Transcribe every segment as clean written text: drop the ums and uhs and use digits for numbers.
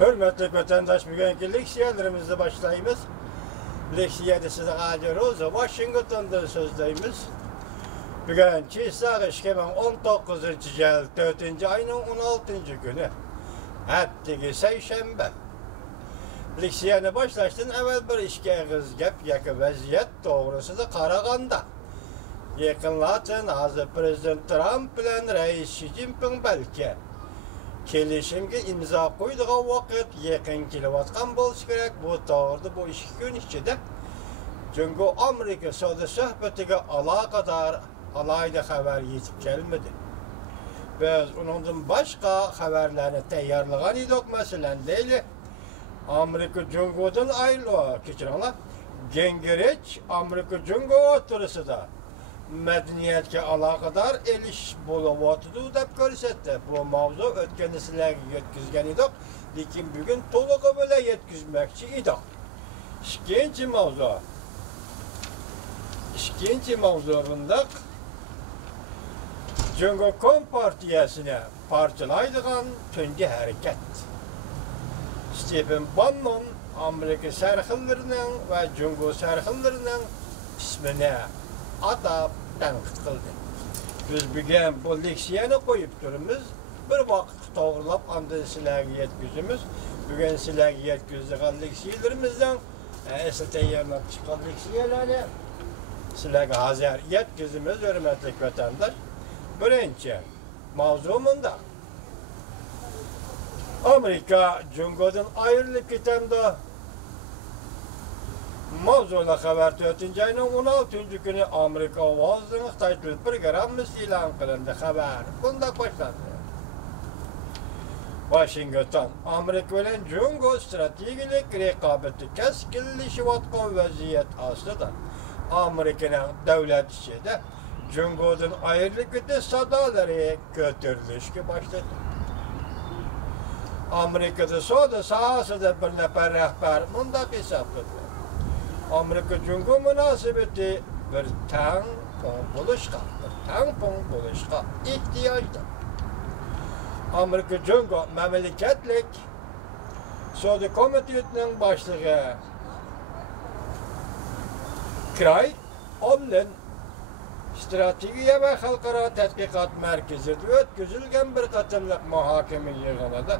Hürmetli vatandaş, bugünkü leksiyelerimizle başlayımız. Leksiyede size alıyoruz. Washington'da sözdeyimiz. Bugün Çiğsağ 2019 yıl 4. ayının 16. günü. Haftaki Seyşembe. Leksiyeni başlaştın evvel bir işke gap yakı vaziyet doğrusu da Karaganda. Yakınlatın hazır Prezident Trump ile Reis Xi Jinping belki kelişimge imza koyduğu vakit yakın kilovatkan bolsa gerek. Bu doğruda bu 2 gün içinde. Çünkü Amerika savdo sohbetiga alakadar alayda haber yetip gelmedi. Biz ondan başka haberlerini tayyorlagan edik. Mesela deyli Amerika Cumhuriyeti'nin ayrılığı keçiranlar Gengereç Amerika Cumhuriyeti turusida medeniyetke alakadar eliş buluvatıdı dep görsetdi. Bu mavzu ötken sizlerge yetkizgen edik. Lekin bugün to'liq bilan yetkizmoqchi edik. İkinci mavzu bundak Cumhuriyet Partiyasını parçalaydıgan tungi hareket. Stephen Bannon Amerika serhillerinin ve Cumhuriyet serhillerinin ismini atab tanqid qildi. Biz bugün bu leksiyani koyup durumuz. Bir vaqt to'g'rilab anda sizlarga yetkizimiz. Bugün sizlarga yetkizgan leksiyalarimizdan asl tayyorlab chiqqan leksiyalarni sizlarga hazır yetkizimiz, hürmetli vatandaş. Birinchi mavzu bunda. Amerika Cumhuriyeti'nin ayrılıp ketemde mavzula haber 4. ayının 16. günü Amerika ovozini Xitoy til programmasi e'lon qilindi. Haber bunda başladı. Washington Amerika bilan Cumhuriyet stratejik rekabeti keskinleşiyotgan vaziyat ostida Amerika'nın devlet içinde Cumhuriyet'in ayrılıklı sadaları götürülüşke başladı. Amerika'da savdo sahasida bir nefer rehber bunda hesapladı. Amerika Cumhuriyeti münasebeti bir tampon buluşka ihtiyacdır. Amerika Cumhuriyeti memleketlik savdo komitesinin başlığı Craig Olin Stratejiya ve Halkara Tadqiqot Merkezi'de ötküzülgen bir katımlık muhakeme yığınıda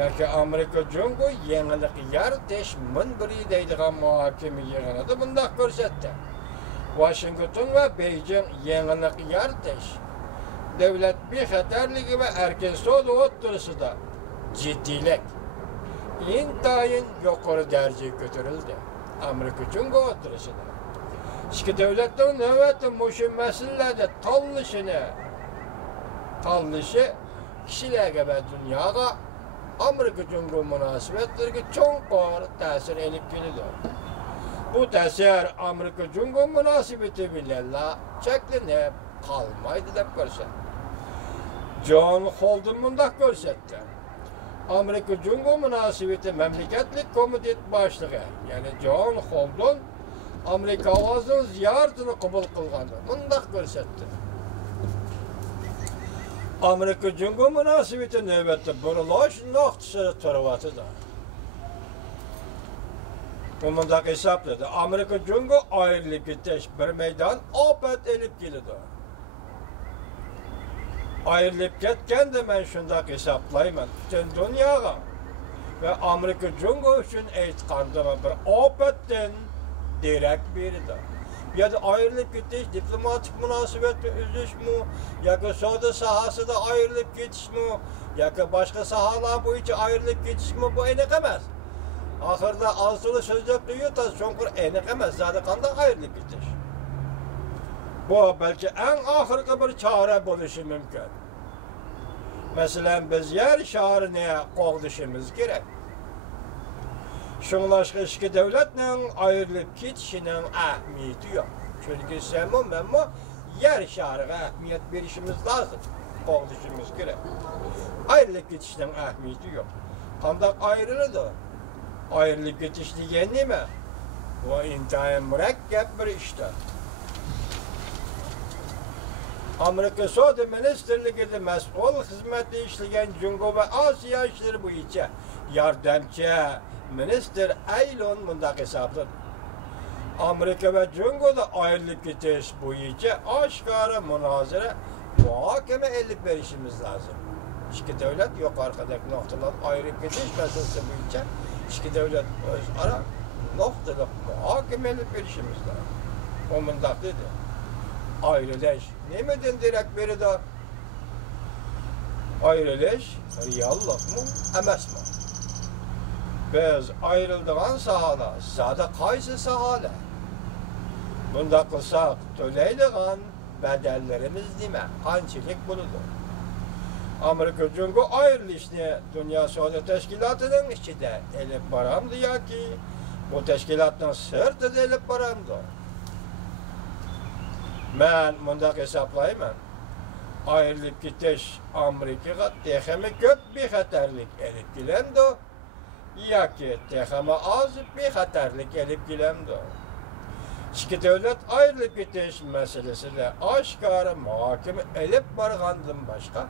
yoki Amerika Cumhuriyeti yenilik yaratish minbiri deydigan muhakeme yığınıda bundaq ko'rsatdi. Washington ve Beijing yenilik yaratish devlet bexatarligi ve erkin savdo o'rtasida jiddiylik intayin yuqori darajaga ko'tarildi. Amerika Cumhuriyeti o'rtasida ikki davlatning navbatda mushu masalalarda tanlashi kishilarga va dunyoga Amerika Cumhuriyeti munosabatlariga cho'nqur ta'sir elib keladi. Bu ta'sir Amerika Cumhuriyeti munosabati bilan cheklanib qolmaydi deb ko'rsatdi. John Holden bundaq ko'rsatdi. Amerika Cumhuriyeti münasebeti memleketlik komitet başlığı yani John Holden Amerika ovozini ziyoratini qabul qilgandi. Bundaq ko'rsatdi. Amerika Cumhuriyeti münasebeti navbatda burilish nuqtasida turibdi. Bundaq hisobladi. Amerika Cumhuriyeti ayrılıp ketish bir maydon ofat elib keladi. Ayrılıp ketganda men shunday hesaplayman. Butun dunyoga ve Amerika Cumhuriyeti uchun aytganda bir ofatdan derak berdi. Ya da ayrılıp ketish diplomatik munosabatni uzishmi, yoki savdo sohasida ayrılıp ketishmi, yoki boshqa sohalar bo'yicha ayrılıp ketishmi bu aniq emas. Oxirida asli so'zlab turibdi, chunki aniq emas, zada qanday ayrılıp ketish. Bu belki en oxirgi bir chora bo'lishi mumkin. Masalan, biz yer sharini qo'g'dishimiz kerak. Şunlaşqa ikki davlatning ayrılıp ketishining ahamiyati yo'q. Chunki menmi yer shariga ahamiyat berishimiz lozim. Qo'g'dishimiz kerak. Ayrılıp ketishning ahamiyati yo'q. Qanday ayrıladi? Ayrılıp ketish degan nima? Bu intayin murakkab bir ishdir. Amerika Savdo Ministerligi'de mas'ul xizmatda ishlagan Jungo va Osiyo ishlari bo'yicha yordamchi minister Aylon mundaq hisobladi. Amerika va Jungo'da ayrılıp ketish bo'yicha oshkora munozara muhokama elib berishimiz lozim. İki devlet yuqoridagi noktalar ayrılıp ketish masalasi bo'yicha ikki devlet o'zaro noktalar muhokama elib berishimiz lozim. O mundaq dedi. Ayrılış nemeden derak berdi? Ayrılış reallik mi, emas mi? Biz ayrıldığan sahalar, sada qaysi sahalar? Bunda qilsak to'laydigan bedellerimiz nima? Qanchalik bo'ladi? Amerika Jungo ayrılışni Dünya Savdo Tashkilotining ichida elib boramdi yoki bu tashkilotning sirtida elib boramdi? Men mundaq hesaplayman. Ayrılıp ketish Amerikaga texmi ko'p bexatarlik elib kelamdi yoki texmi oz bexatarlik elib kelamdi. İki devlet ayrılıp ketish masalasida oshkora muhokama elib borgandan boshqa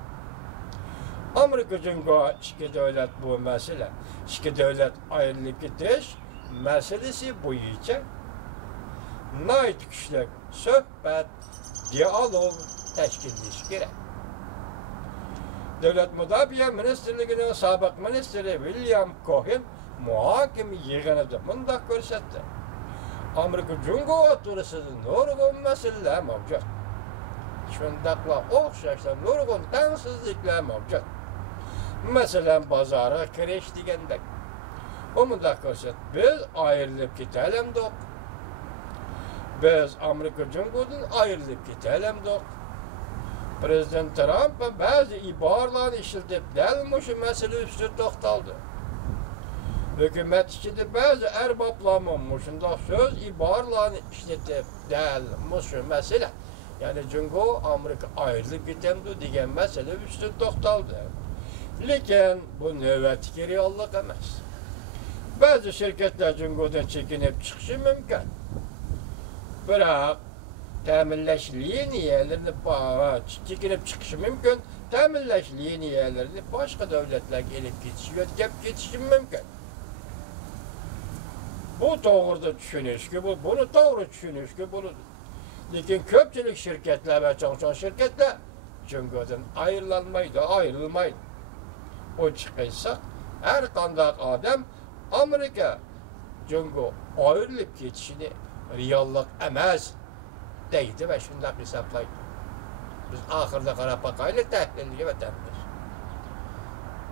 Amerika Jungo ikki devlet bu masala, ikki devlet ayrılıp ketish masalasi bo'yicha nayt kuchli suhbat, diyalog tashkil etish kerak. Devlet Mudofaa Ministerligining sobiq ministri William Cohen muhokama yig'inida mundaq ko'rsatdi. Amerika Jungo o'rtasida nurg'un masalalar mavjud. Shundaqla o'xshash nurg'un tengsizliklar mavjud. Masalan, bozorga kirish degandek. O mundaq ko'rsatdi. Biz ayrılıp ketelimdik. Biz Amerika Jungo'dan ayrılıp ketelimdik. Prezident Trump bazı iboralarni ishlatib dal mushu masala ustida to'xtaldi. Hükümet içinde bazı erbaplarımın mushundoq söz iboralarni ishlatib dal mushu masala, yani Jungo Amerika ayrılıp ketemdi degan masala ustida to'xtaldi. Lekin bu navbatdagi reallik emas. Bazı şirketler Jungo'dan chekinib chiqishi mumkin. Biroq ta'minlash liniyalarini chekinib chiqishi mumkin. Ta'minlash liniyalarini boshqa davlatlarga elib ketish, yo'tkab ketishi mumkin. Bu to'g'rida tushunishga, buni to'g'ri tushunishga bo'ladi. Lekin ko'pchilik shirkatlar va chong-chong shirkatlar Jungo'dan ayrılmaydi. Ochiq aytsak, har qanday odam Amerika Jungo ayrılıp ketishini reallik emas deydi ve shunday hisoblaydi. Biz oxirida qarab boqaylik tahlilga va